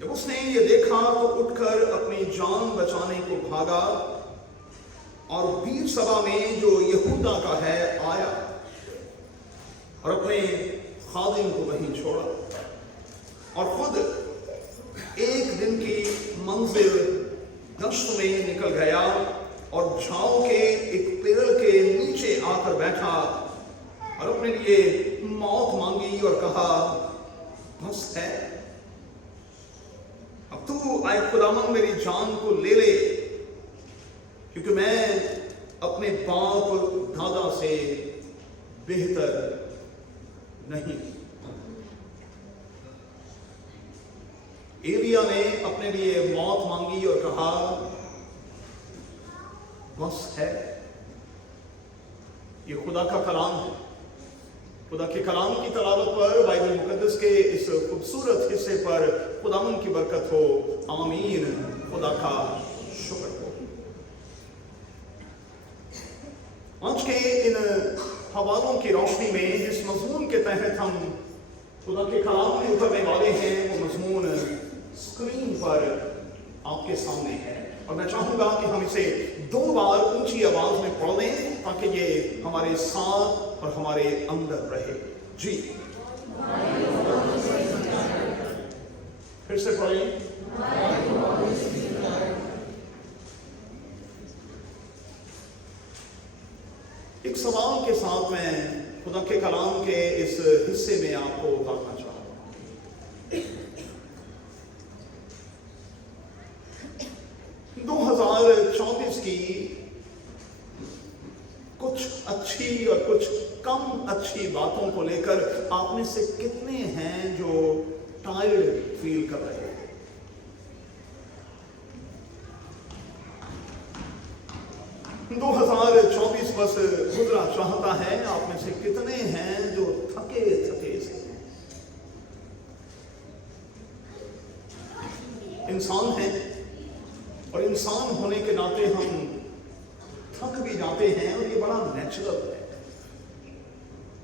جب اس نے یہ دیکھا تو اٹھ کر اپنی جان بچانے کو بھاگا اور بیر سبا میں جو یہودا کا ہے آیا اور اپنے خادم کو وہیں چھوڑا اور خود ایک دن کی منزل گشت میں نکل گیا اور جھاؤ کے ایک پیڑ کے نیچے آ کر بیٹھا اور اپنے لیے موت مانگی اور کہا بس ہے، اب تو اے خداوند میری جان کو لے لے، کیونکہ میں اپنے باپ دادا سے بہتر نہیں۔ ایلیا نے اپنے لیے موت مانگی اور کہا بس ہے۔ یہ خدا کا کلام ہے۔ خدا کے کلام کی تلاوت پر، بائبل مقدس کے اس خوبصورت حصے پر خداوند کی برکت ہو، آمین۔ خدا کا شکر ہو۔ آج کے ان حوالوں کی روشنی میں جس مضمون کے تحت ہم خدا کے کلام میں اترنے والے ہیں، وہ مضمون اسکرین پر آپ کے سامنے ہے، اور میں چاہوں گا کہ ہم اسے 2 بار اونچی آواز میں پڑھ لیں تاکہ یہ ہمارے ساتھ اور ہمارے اندر رہے۔ جی پھر سے پڑھیں۔ ایک سوال کے ساتھ میں خدا کے کلام کے اس حصے میں آپ کو اتارنا چاہتا ہوں۔ 2034 کی کچھ اچھی اور کچھ کم اچھی باتوں کو لے کر آپ میں سے کتنے ہیں جو ٹائرڈ فیل کر رہے ہیں؟ دو 2024 بس گزرا چاہتا ہے، آپ میں سے کتنے ہیں جو تھکے تھکے سے ہیں؟ انسان ہیں، اور انسان ہونے کے ناطے ہم تھک بھی جاتے ہیں، اور یہ بڑا نیچرل ہے۔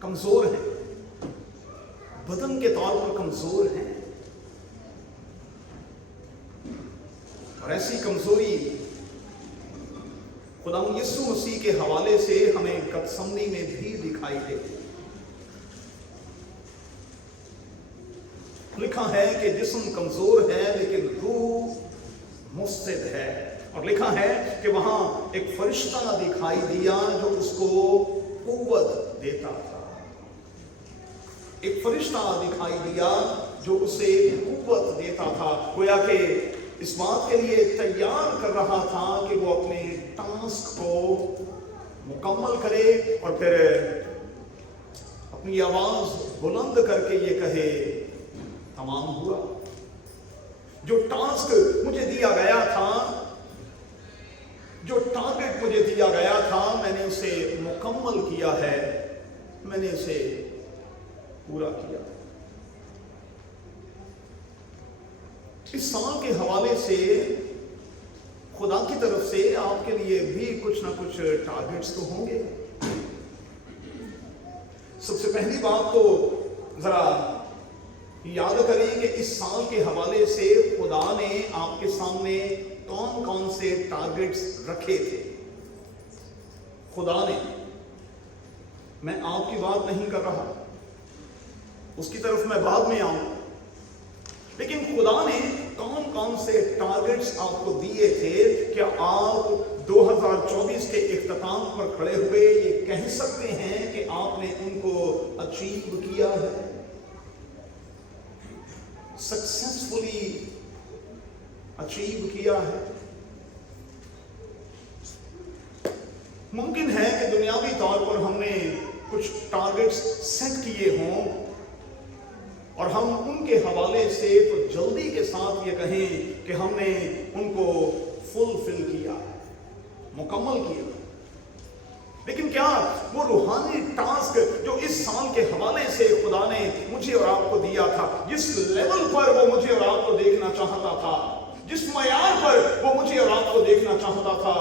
کمزور ہیں، بدن کے طور پر کمزور ہیں، اور ایسی کمزوری خداوند یسوع مسیح کے حوالے سے ہمیں گتسمنی میں بھی دکھائی دیتی ہے۔ لکھا ہے کہ جسم کمزور ہے لیکن روح مستعد ہے، اور لکھا ہے کہ وہاں ایک فرشتہ دکھائی دیا جو اس کو قوت دیتا تھا۔ ایک فرشتہ دکھائی دیا جو اسے قوت دیتا تھا، گویا کہ اس بات کے لیے تیار کر رہا تھا کہ وہ اپنے ٹاسک کو مکمل کرے اور پھر اپنی آواز بلند کر کے یہ کہے تمام ہوا۔ جو ٹاسک مجھے دیا گیا تھا، جو ٹارگٹ مجھے دیا گیا تھا، میں نے اسے مکمل کیا ہے، میں نے اسے پورا کیا۔ اس سال کے حوالے سے خدا کی طرف سے آپ کے لیے بھی کچھ نہ کچھ ٹارگٹس تو ہوں گے۔ سب سے پہلی بات تو ذرا یاد کریں کہ اس سال کے حوالے سے خدا نے آپ کے سامنے کون کون سے ٹارگٹس رکھے تھے۔ خدا نے، میں آپ کی بات نہیں کر رہا، اس کی طرف میں بعد میں آؤں، لیکن خدا نے کون کون سے ٹارگٹس آپ کو دیے تھے؟ کیا آپ 2024 کے اختتام پر کھڑے ہوئے یہ کہہ سکتے ہیں کہ آپ نے ان کو اچیو کیا ہے، سکسیسفلی اچیو کیا ہے؟ ممکن ہے کہ دنیاوی طور پر ہم نے کچھ ٹارگٹس سیٹ کیے ہوں اور ہم ان کے حوالے سے تو جلدی کے ساتھ یہ کہیں کہ ہم نے ان کو فلفل کیا، مکمل کیا، لیکن کیا وہ روحانی ٹاسک جو اس سال کے حوالے سے خدا نے مجھے اور آپ کو دیا تھا، جس لیول پر وہ مجھے اور آپ کو دیکھنا چاہتا تھا، جس معیار پر وہ مجھے اور آپ کو دیکھنا چاہتا تھا،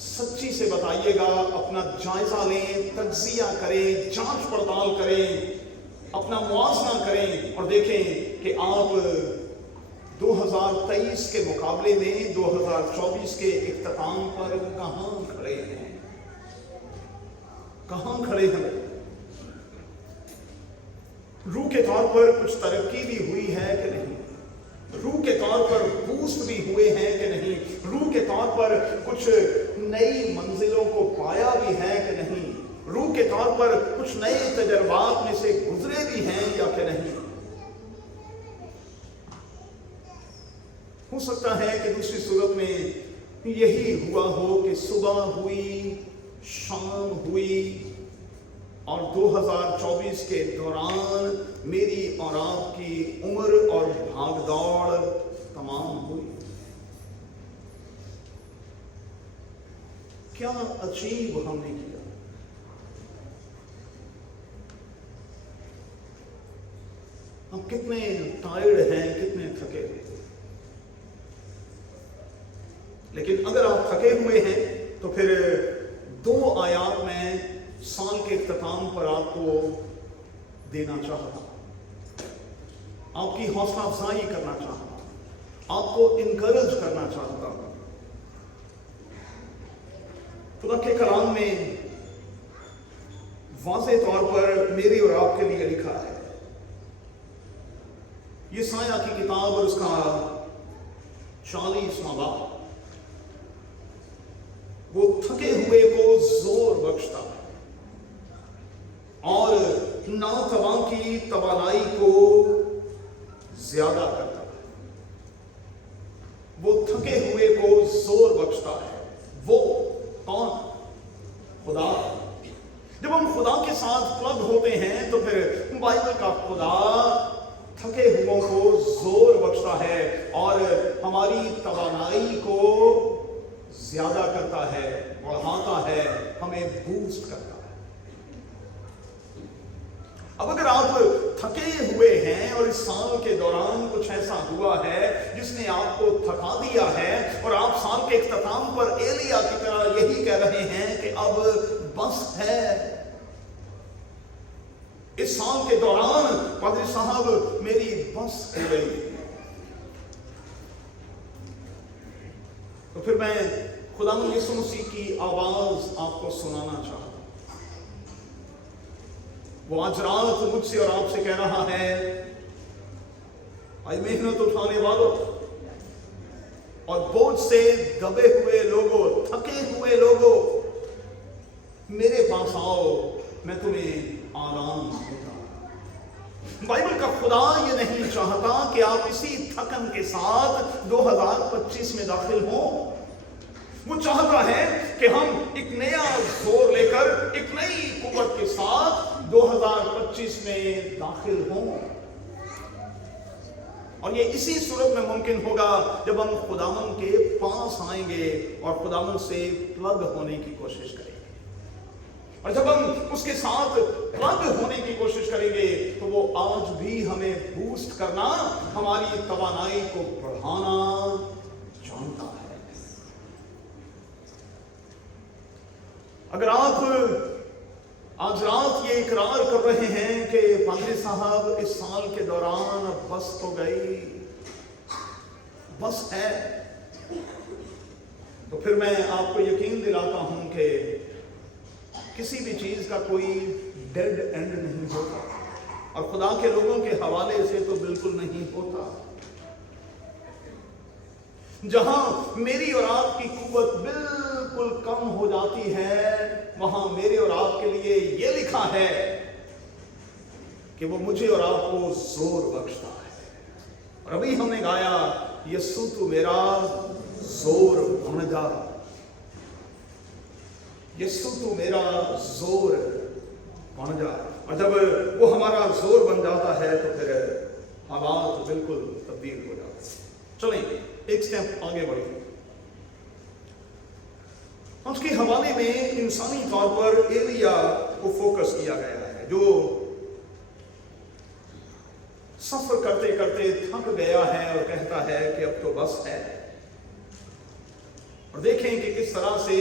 سچی سے بتائیے گا، اپنا جائزہ لیں، تجزیہ کریں، جانچ پڑتال کریں، اپنا موازنہ کریں اور دیکھیں کہ آپ 2023 کے مقابلے میں 2024 کے اختتام پر کہاں کھڑے ہیں؟ کہاں کھڑے ہیں؟ روح کے طور پر کچھ ترقی بھی ہوئی ہے کہ نہیں؟ روح کے طور پر بوسٹ بھی ہوئے ہیں کہ نہیں؟ روح کے طور پر کچھ نئی منزلوں کو پایا بھی ہے کہ نہیں؟ روح کے طور پر کچھ نئے تجربات میں سے گزرے بھی ہیں یا کہ نہیں؟ ہو سکتا ہے کہ دوسری صورت میں یہی ہوا ہو کہ صبح ہوئی، شام ہوئی، اور 2024 کے دوران میری اور آپ کی عمر اور بھاگ دوڑ تمام ہوئی۔ کیا عجیب ہم نے کیا! ہم کتنے ٹائرڈ ہیں، کتنے تھکے ہوئے۔ لیکن اگر آپ تھکے ہوئے ہیں تو پھر 2 آیات میں سال کے اختتام پر آپ کو دینا چاہتا ہوں، آپ کی حوصلہ افزائی کرنا چاہتا ہوں، آپ کو انکریج کرنا چاہتا ہوں۔ خدا کے کلام میں واضح طور پر میری اور آپ کے لیے لکھا ہے، یسایہ کی کتاب اور اس کا 40واں باب، وہ تھکے ہوئے کو زور بخشتا ہے اور ناتواں کی توانائی کو زیادہ کرتا ہے۔ وہ تھکے ہوئے کو زور بخشتا ہے۔ وہ کون؟ خدا۔ جب ہم خدا کے ساتھ پلگ ہوتے ہیں تو پھر بائبل کا خدا تھکے ہوئوں کو زور بخشتا ہے اور ہماری توانائی کو زیادہ کرتا ہے، بڑھاتا ہے، ہمیں بوسٹ کرتا ہے۔ اب اگر آپ تھکے ہوئے ہیں اور اس سال کے دوران کچھ ایسا ہوا ہے جس نے آپ کو تھکا دیا ہے اور آپ سال کے اختتام پر ایلیا کی طرح یہی کہہ رہے ہیں کہ اب بس ہے، اس سال کے دوران پادری صاحب میری بس ہو گئی، تو پھر میں خداوند یسوع مسیح کی آواز آپ کو سنانا چاہتا ہوں۔ وہ آج رات مجھ سے اور آپ سے کہہ رہا ہے، آئی محنت اٹھانے والوں اور بوجھ سے دبے ہوئے لوگوں، تھکے ہوئے لوگوں، میرے پاس آؤ، میں تمہیں آرام دوں گا۔ بائبل کا خدا یہ نہیں چاہتا کہ آپ اسی تھکن کے ساتھ 2025 میں داخل ہوں۔ وہ چاہتا ہے کہ ہم ایک نیا زور لے کر، ایک نئی قوت کے ساتھ 2025 میں داخل ہوں، اور یہ اسی صورت میں ممکن ہوگا جب ہم خداوند کے پاس آئیں گے اور خداوند سے پلگ ہونے کی کوشش کریں گے، اور جب ہم اس کے ساتھ پلگ ہونے کی کوشش کریں گے تو وہ آج بھی ہمیں بوسٹ کرنا، ہماری توانائی کو بڑھانا جانتا ہے۔ اگر آپ آج رات یہ اقرار کر رہے ہیں کہ پادری صاحب اس سال کے دوران اب بس ہو گئی، بس ہے، تو پھر میں آپ کو یقین دلاتا ہوں کہ کسی بھی چیز کا کوئی ڈیڈ اینڈ نہیں ہوتا، اور خدا کے لوگوں کے حوالے سے تو بالکل نہیں ہوتا۔ جہاں میری اور آپ کی قوت بالکل کم ہو جاتی ہے، وہاں میرے اور آپ کے لیے یہ لکھا ہے کہ وہ مجھے اور آپ کو زور بخشتا ہے۔ اور ابھی ہم نے گایا، یسوع تو میرا زور بن جا، یسوع تو میرا زور بن جا۔ اور جب وہ ہمارا زور بن جاتا ہے تو پھر حالات بالکل تبدیل ہو جاتے ہیں۔ چلیں ایک سٹیپ آگے بڑھیں۔ آج کے حوالے میں انسانی طور پر ایلیا کو فوکس کیا گیا ہے، جو سفر کرتے کرتے تھک گیا ہے اور کہتا ہے کہ اب تو بس ہے۔ اور دیکھیں کہ کس طرح سے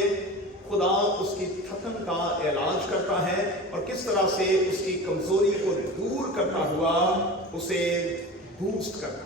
خدا اس کی تھکن کا علاج کرتا ہے اور کس طرح سے اس کی کمزوری کو دور کرتا ہوا اسے بوسٹ کرتا ہے۔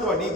ਤੁਹਾਡੀ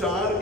4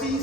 30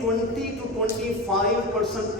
20 to 25%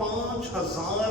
5000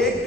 1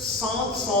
700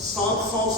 700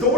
2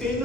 3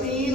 3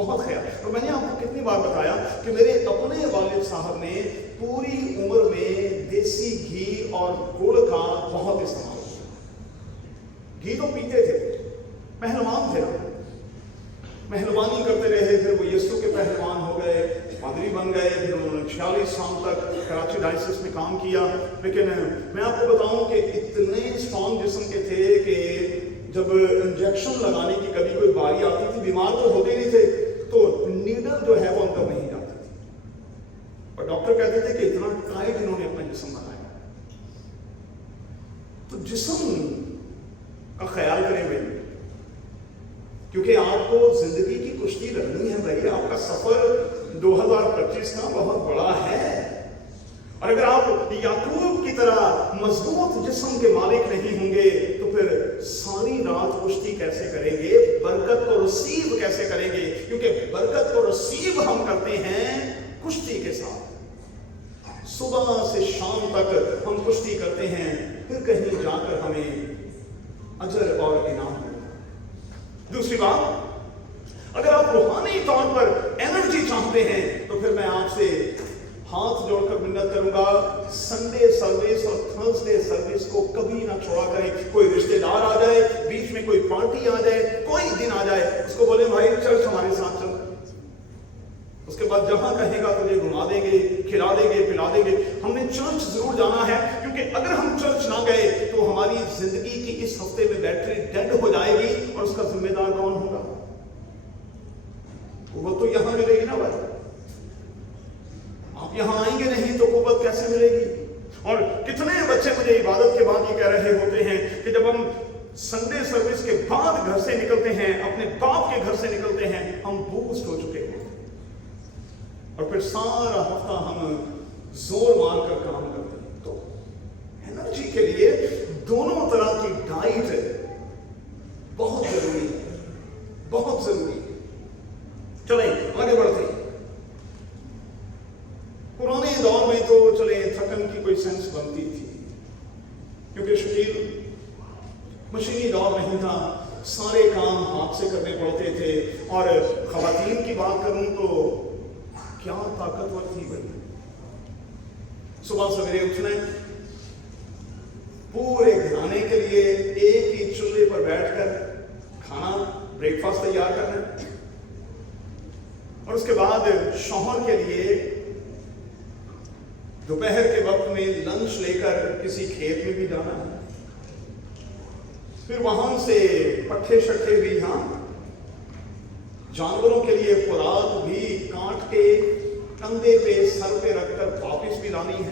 بہت خیال. اور میں نے آپ کو کتنی بار بتایا کہ میرے اپنے والد صاحب نے پوری عمر میں دیسی گھی اور گڑ کا بہت استعمال کیا. گھی تو پیتے تھے، پہلوان تھے نا، پہلوانی کرتے رہے. پھر وہ یسوع کے پہلوان ہو گئے، پادری بن گئے. پھر انہوں نے 46 سال تک کراچی ڈائسس میں کام کیا. لیکن میں آپ کو بتاؤں کہ اتنے اسٹرانگ جسم کے تھے کہ جب انجیکشن لگانے کی کبھی کوئی باری آتی تھی، بیمار تو ہوتے نہیں تھے، تو نیڈل جو ہے وہ اندر نہیں جاتی تھی. اور ڈاکٹر کہتے تھے کہ اتنا ٹائٹ انہوں نے اپنا جسم بنایا. تو جسم کا خیال کریں بھائی، کیونکہ آپ کو زندگی کی کشتی لڑنی ہے بھائی. آپ کا سفر 2025 کا بہت بڑا ہے. اور اگر آپ یعقوب کی طرح مضبوط جسم کے مالک نہیں ہوں گے تو پھر ساری رات کشتی کیسے کریں گے؟ برکت کو رسیو کیسے کریں گے؟ کیونکہ برکت کو رسیو ہم کرتے ہیں کشتی کے ساتھ. صبح سے شام تک ہم کشتی کرتے ہیں، پھر کہیں جا کر ہمیں اجر اور انعام ملتا ہے. دوسری بات، اگر آپ روحانی طور پر انرجی چاہتے ہیں تو پھر میں آپ سے ہاتھ جوڑ کر منت کروں گا، سنڈے سروس اور تھرسڈے سروس کو کبھی نہ چھوڑا کریں. کوئی رشتہ دار آ جائے، بیچ میں کوئی پارٹی آ جائے، کوئی دن آ جائے، اس کو بولیں بھائی چرچ ہمارے ساتھ چل. اس کے بعد جہاں کہے گا تجھے گھما دیں گے، کھلا دیں گے، پلا دیں گے. ہم نے چرچ ضرور جانا ہے، کیونکہ اگر ہم چرچ نہ گئے تو ہماری زندگی کی اس ہفتے میں بیٹری ڈیڈ ہو جائے گی. اور اس کا ذمہ دار کون ہوگا؟ وہ تو یہاں ملے گی نا بھائی. آپ یہاں آئیں گے نہیں تو قوت کیسے ملے گی؟ اور کتنے بچے مجھے عبادت کے بعد یہ کہہ رہے ہوتے ہیں کہ جب ہم سنڈے سروس کے بعد گھر سے نکلتے ہیں، اپنے باپ کے گھر سے نکلتے ہیں، ہم بوسٹ ہو چکے ہیں، اور پھر سارا ہفتہ ہم زور مار کر کام کرتے ہیں. تو انرجی کے لیے دونوں طرح کی ڈائٹ بہت ضروری ہے، بہت ضروری ہے. چلیں آگے بڑھتے ہیں. پرانے دور میں تو چلیں تھکن کی کوئی سینس بنتی تھی، کیونکہ شکیل مشینی دور نہیں تھا، سارے کام ہاتھ سے کرنے پڑتے تھے. اور خواتین کی بات کروں تو کیا طاقتور تھی بھائی. صبح سویرے اٹھنا، پورے گھرانے کے لیے ایک ہی چولہے پر بیٹھ کر کھانا بریک فاسٹ تیار کرنا، اور اس کے بعد شوہر کے لیے دوپہر کے وقت میں لنچ لے کر کسی کھیت میں بھی جانا ہے. پھر وہاں سے پٹھے شٹھے بھی، ہاں جانوروں کے لیے خوراک بھی کاٹ کے کندھے پہ سر پہ رکھ کر واپس بھی لانی ہے.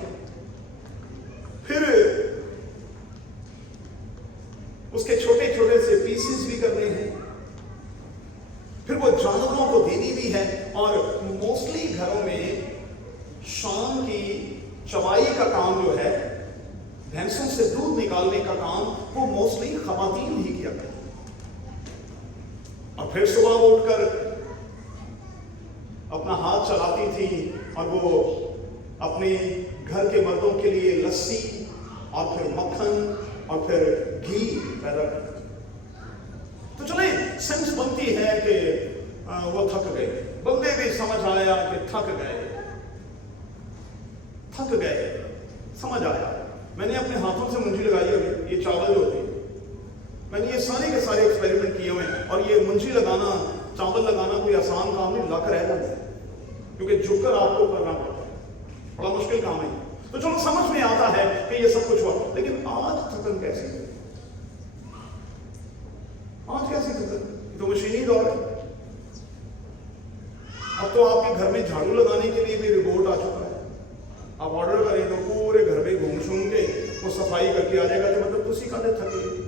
پھر اس کے چھوٹے چھوٹے سے پیسز بھی کرنے ہیں، پھر وہ جانوروں کو دینی بھی ہے. اور موسٹلی گھروں میں شام کی چوائی کا کام جو ہے، بھینسوں سے دودھ نکالنے کا کام، وہ موسٹلی خواتین ہی کیا کرتی. اور پھر صبح اٹھ کر اپنا ہاتھ چلاتی تھی اور وہ اپنے گھر کے مردوں کے لیے لسی اور پھر مکھن اور پھر گھی پیدا کرتی. تو چلیں سینس بنتی ہے کہ وہ تھک گئے، بندے بھی سمجھ آیا کہ تھک گئے، سمجھ آیا. میں نے اپنے ہاتھوں سے منجی لگائی ہوئی، یہ چاول جو ہوتی ہے، میں نے یہ سارے کے سارے ایکسپیریمنٹ کیے ہوئے ہیں. اور یہ منجی لگانا، چاول لگانا کوئی آسان کام نہیں، لک رہ جاتا ہے، کیونکہ جھک کر آپ کو کرنا پڑتا ہے، بڑا مشکل کام ہے. تو چلو سمجھ میں آتا ہے کہ یہ سب کچھ ہوا. لیکن آج تھکن کیسی ہے؟ آج کیسی تھکن؟ تو مشینی دور ہے. اب تو آپ کے گھر میں جھاڑو لگانے کے لیے بھی روبوٹ آ چکا ہے. آپ آرڈر کریں تو پورے گھر میں گھوم شوم کے وہ صفائی کر کے آ جائے گا. تو مطلب تسی کہتے تھکے،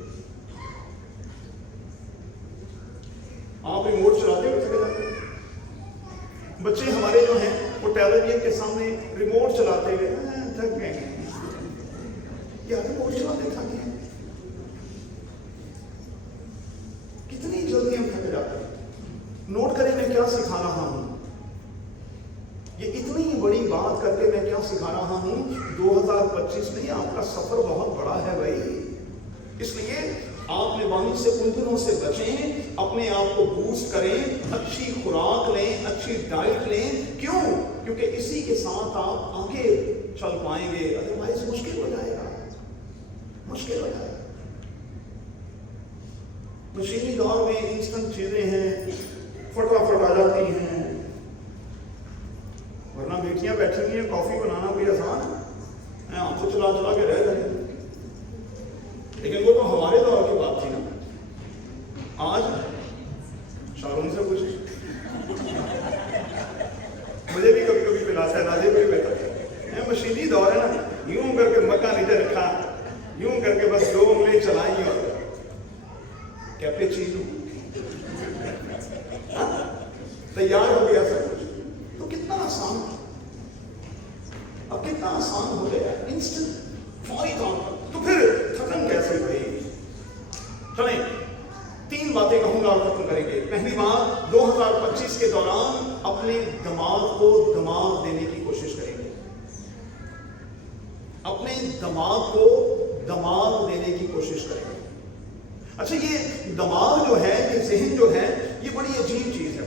آپ ریموٹ چلاتے ہوئے تھکے جاتے ہیں. بچے ہمارے جو ہیں وہ ٹیلی ویژن کے سامنے ریموٹ چلاتے ہوئے تھک گئے ہیں. کیا ریموٹ چلاتے تھک گئے؟ کتنی جلدی ہم تھک جاتے ہیں. نوٹ کریں میں کیا سکھا رہا ہوں، یہ اتنی بڑی بات کر کے میں کیا سکھا رہا ہوں. 2025 میں آپ کا سفر بہت بڑا ہے بھائی. اس لیے آپ بیماری سے ان دنوں سے بچیں، اپنے آپ کو بوسٹ کریں، اچھی خوراک لیں، اچھی ڈائٹ لیں. کیوں؟ کیونکہ اسی کے ساتھ آپ آگے چل پائیں گے، ادروائز مشکل ہو جائے گا، مشکل ہو جائے گا. مشینی دور میں انسٹنٹ چیزیں ہیں، فٹافٹ آ جاتی ہیں. ورنہ بیٹیاں بیٹھی ہوئی ہیں، کافی بنانا کوئی آسان ہے، آپ کو چلا چلا کے رہ گئے. لیکن وہ تو ہمارے دور کی بات تھی نا. آج شارون سے پوچھیں، مجھے بھی کبھی کبھی پلاتا ہے، نازے کو بھی پلاتا ہے. مشینی دور ہے نا، یوں کر کے مکہ نیچے رکھا، یوں کر کے بس 2 انگلی چلائیں اور کیپیچینو تیار ہو گیا سب کچھ. تو کتنا آسان، اب کتنا آسان ہو گیا، انسٹنٹ، فوری طور پر. تو پھر ختم کیسے ہوئی؟ چلیں 3 باتیں کہوں گا اور ختم کریں گے. پہلی بات، 2025 کے دوران اپنے دماغ کو دماغ دینے کی کوشش کریں گے. اپنے دماغ کو دماغ دینے کی کوشش کریں گے. اچھا، یہ دماغ جو ہے، یہ ذہن جو ہے، یہ بڑی عجیب چیز ہے.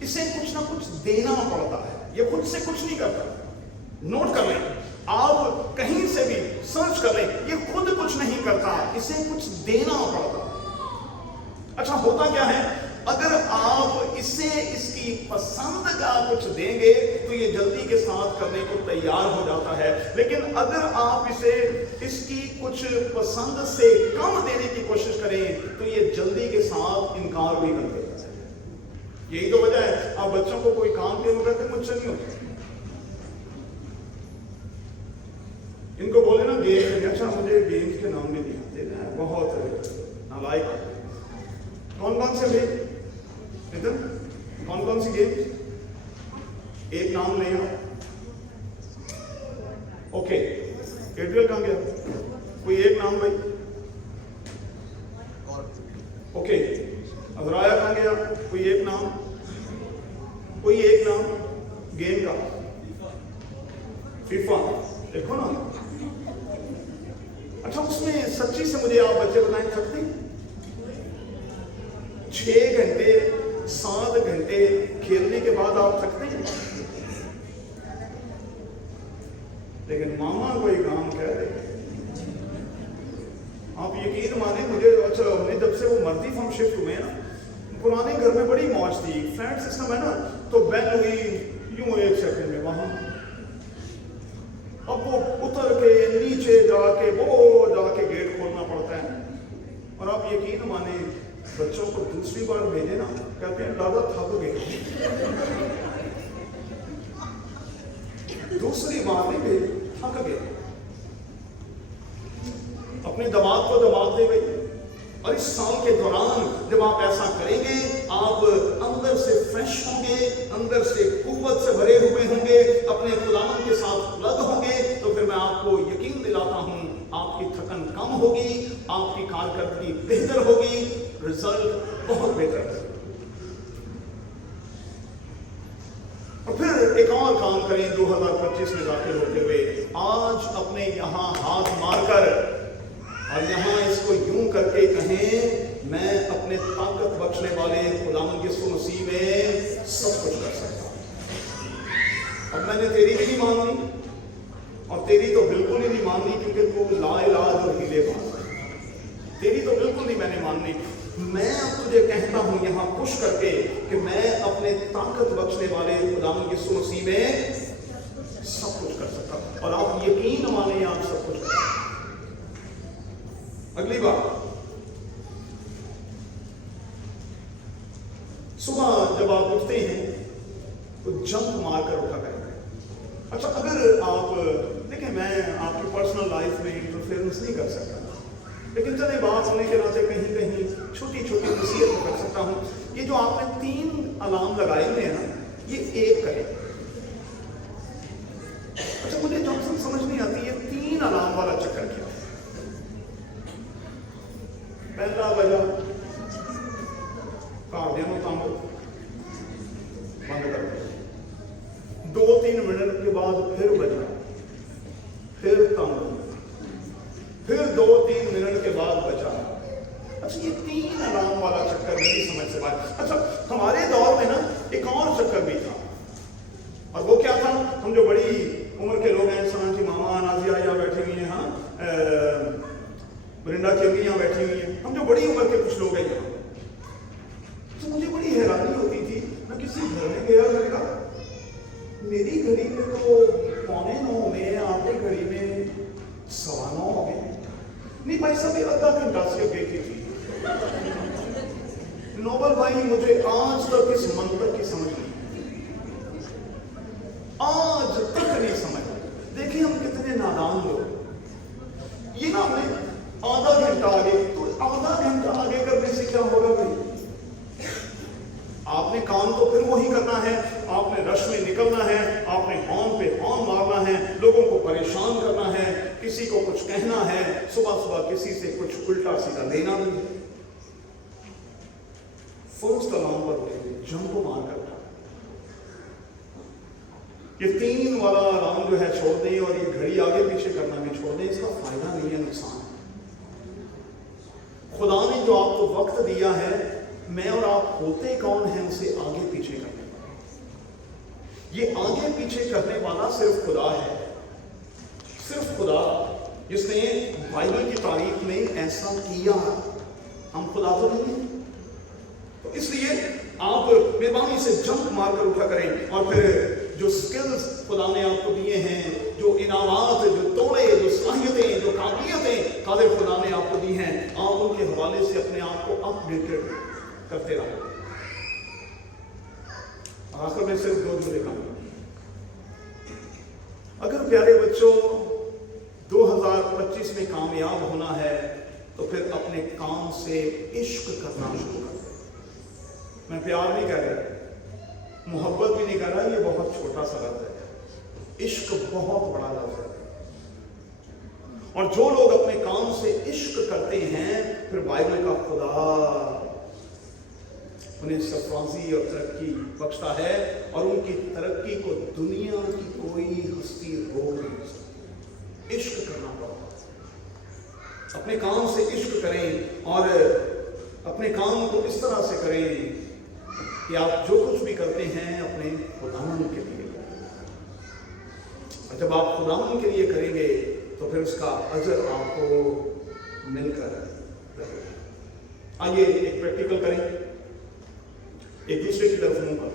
اسے کچھ نہ کچھ دینا پڑتا ہے، یہ خود سے کچھ نہیں کرتا. نوٹ کر لیں، آپ کہیں سے بھی سرچ کر لیں، یہ خود کچھ نہیں کرتا، اسے کچھ دینا پڑتا. اچھا، ہوتا کیا ہے، اگر آپ اسے اس کی پسند کا کچھ دیں گے تو یہ جلدی کے ساتھ کرنے کو تیار ہو جاتا ہے. لیکن اگر آپ اسے اس کی کچھ پسند سے کم دینے کی کوشش کریں تو یہ جلدی کے ساتھ انکار بھی کر دیتا ہے. یہی تو وجہ ہے آپ بچوں کو کوئی کام کے کہتے مجھ سے نہیں ہوتا. ان کو بولے نا گیم، اچھا مجھے گیمز کے نام بھی نہیں آتے، بہت نالائق آتے. کون کون سے بھائی ادھر، کون کون سی گیم؟ ایک نام نہیں ہے. اوکے، ایڈریل کہاں گیا؟ کوئی ایک نام بھائی. اوکے، ازرایا کہاں گیا؟ کوئی ایک نام، کوئی ایک نام گیم کا. فیفا، دیکھو نا. اچھا، اس میں سچی سے مجھے آپ بچے بتائیں سکتے ہیں 6 گھنٹے 7 گھنٹے کھیلنے کے بعد آپ تھکتے ہیں؟ لیکن ماما کوئی کام کہہ دے، آپ یقین مانیں مجھے، اچھا ہمیں جب سے وہ مرضی ہم شفٹ ہوئے نا، پرانے گھر میں بڑی موج تھی، فلیٹ سسٹم ہے نا، تو بیل ہوئی یوں 1 سیکنڈ میں وہاں، اب وہ اتر کے نیچے جا کے وہ جا کے گیٹ کھولنا پڑتا ہے. اور آپ یقین مانیں بچوں کو دوسری بار بھیجے نا، کہتے ہیں دادا تھک گئے. دوسری بار نہیں بھیجے، تھک گئے. اپنے دماغ کو دماغ دے گئی. اور اس سال کے دوران جب آپ ایسا کریں گے، آپ اندر سے فریش ہوں گے، اندر سے قوت سے بھرے ہوئے ہوں گے، اپنے خداوند کے ساتھ لگ ہوں گے. تو پھر میں آپ کو یقین دلاتا ہوں آپ کی تھکن کم ہوگی، آپ کی کارکردگی بہتر ہوگی، رزلٹ بہت بہتر ہے. اور پھر ایک اور کام کریں 2025 میں داخل ہوتے ہوئے. آج اپنے یہاں ہاتھ مار کر اور یہاں اس کو یوں کر کے کہیں، میں اپنے طاقت بخشنے والے خداوند یسوع مسیح میں سب کچھ کر سکتا ہوں. اب میں نے تیری بھی نہیں ماننی، اور تیری تو بالکل ہی نہیں ماننی کیونکہ تو لا علاج اور ہیلے باز، تیری تو بالکل نہیں میں نے ماننی. میں اب تجھے کہتا ہوں یہاں پش کر کے کہ میں اپنے طاقت بخشنے والے خداوند یسوع مسیح میں سب کچھ کر سکتا ہوں. اور آپ یقین مانیں آپ سب کچھ کر سکتے. اگلی بات، صبح جب آپ اٹھتے ہیں تو جمپ مار کر اٹھا کریں. اچھا، اگر آپ دیکھیں، میں آپ کی پرسنل لائف میں انٹرفیئرنس نہیں کر سکتا، لیکن چلے بات ہونے کے ناطے کہیں کہیں چھوٹی چھوٹی نصیحت کر سکتا ہوں. یہ جو آپ نے 3 الارم لگائے ہوئے ہیں نا، یہ ایک کریں. اچھا، مجھے جو سمجھ نہیں آتی یہ 3 الارم والا چکر کیا. پہلا بجا، کار دینو تم بند کر دیا. 2-3 منٹ کے بعد پھر بجا، پھر تم، پھر 2-3 منٹ کے بعد بچا، یہ 3 الارم والا چکر میری سمجھ سے باہر۔ اچھا ہمارے دور میں نا ایک اور چکر بھی تھا، اور وہ کیا تھا؟ ہم جو بڑی عمر کے لوگ ہیں، سنا کہ ماما نازیہ یہاں بیٹھی ہوئی ہیں، ہاں برنڈا کی امی یہاں بیٹھی ہوئی ہیں، ہم جو بڑی عمر کے کچھ لوگ ہیں یہاں، تو مجھے بڑی حیرانی ہوتی تھی، میں کسی گھر میں گیا، میں نے کہا میری گھڑی میں تو 8:45 میں، آپ کی گھڑی میں 9:15 ہو گئے۔ نہیں بھائی صاحب، یہ آدھا گھنٹہ سے دیکھی تھی۔ نوبل بھائی مجھے آج تک اس منطق کی سمجھ نہیں، آج تک نہیں سمجھ۔ دیکھیں ہم کتنے نادان لوگ، یہ نا ہمیں آدھا گھنٹہ آگے، تو آدھا گھنٹہ آگے کرنے سے کیا ہوگا بھائی؟ آپ نے کام تو پھر وہی کرنا ہے، آپ نے رش میں نکلنا ہے، آپ نے ہارن پہ ہارن مارنا ہے، لوگوں کو پریشان کرنا ہے، کسی کو کچھ کہنا ہے، صبح صبح کسی سے کچھ الٹا سیدھا لینا بھی ہے۔ فرسٹ الارم پر اٹھے، جم کو مار کرتا، یہ 3 والا الارم جو ہے چھوڑ دیں، اور یہ گھڑی آگے پیچھے کرنا بھی چھوڑ دیں، اس کا فائدہ نہیں ہے، نقصان۔ خدا نے جو آپ کو وقت دیا ہے، میں اور آپ ہوتے کون ہیں اسے آگے پیچھے کرنے والا؟ یہ آگے پیچھے کرنے والا صرف خدا ہے، صرف خدا، جس نے بائبل کی تاریخ میں ایسا کیا۔ ہم خدا تو نہیں ہیں، تو اس لیے آپ مہربانی سے جمپ مار کر اٹھا کریں، اور پھر جو سکلز خدا نے آپ کو دیے ہیں، جو انعامات، جو توڑے، جو صلاحیتیں، جو قابلیتیں قادر خدا نے آپ کو دی ہیں، آپ ان کے حوالے سے اپنے آپ کو اپ ڈیٹڈ کرتے رہو۔ آخر میں صرف 2 جملے کہوں، اگر پیارے بچوں 2025 میں کامیاب ہونا ہے تو پھر اپنے کام سے عشق کرنا شروع کر دیں۔ میں پیار نہیں کہہ رہا، محبت بھی نہیں کہہ رہا، یہ بہت چھوٹا سا لفظ ہے، عشق بہت بڑا لفظ ہے۔ اور جو لوگ اپنے کام سے عشق کرتے ہیں، پھر بائبل کا خدا انہیں سرفرازی اور ترقی بخشتا ہے، اور ان کی ترقی کو دنیا کی کوئی ہستی روک نہیں سکتی۔ عشق کرنا پڑتا، اپنے کام سے عشق کریں، اور اپنے کام کو اس طرح سے کریں کہ آپ جو کچھ بھی کرتے ہیں اپنے خداوند کے لیے، اور جب آپ خداوند کے لیے کریں گے تو پھر اس کا اجر آپ کو مل کر رہے گا۔ آئیے ایک پریکٹیکل کریں، ایک دوسرے کی طرف منہ کر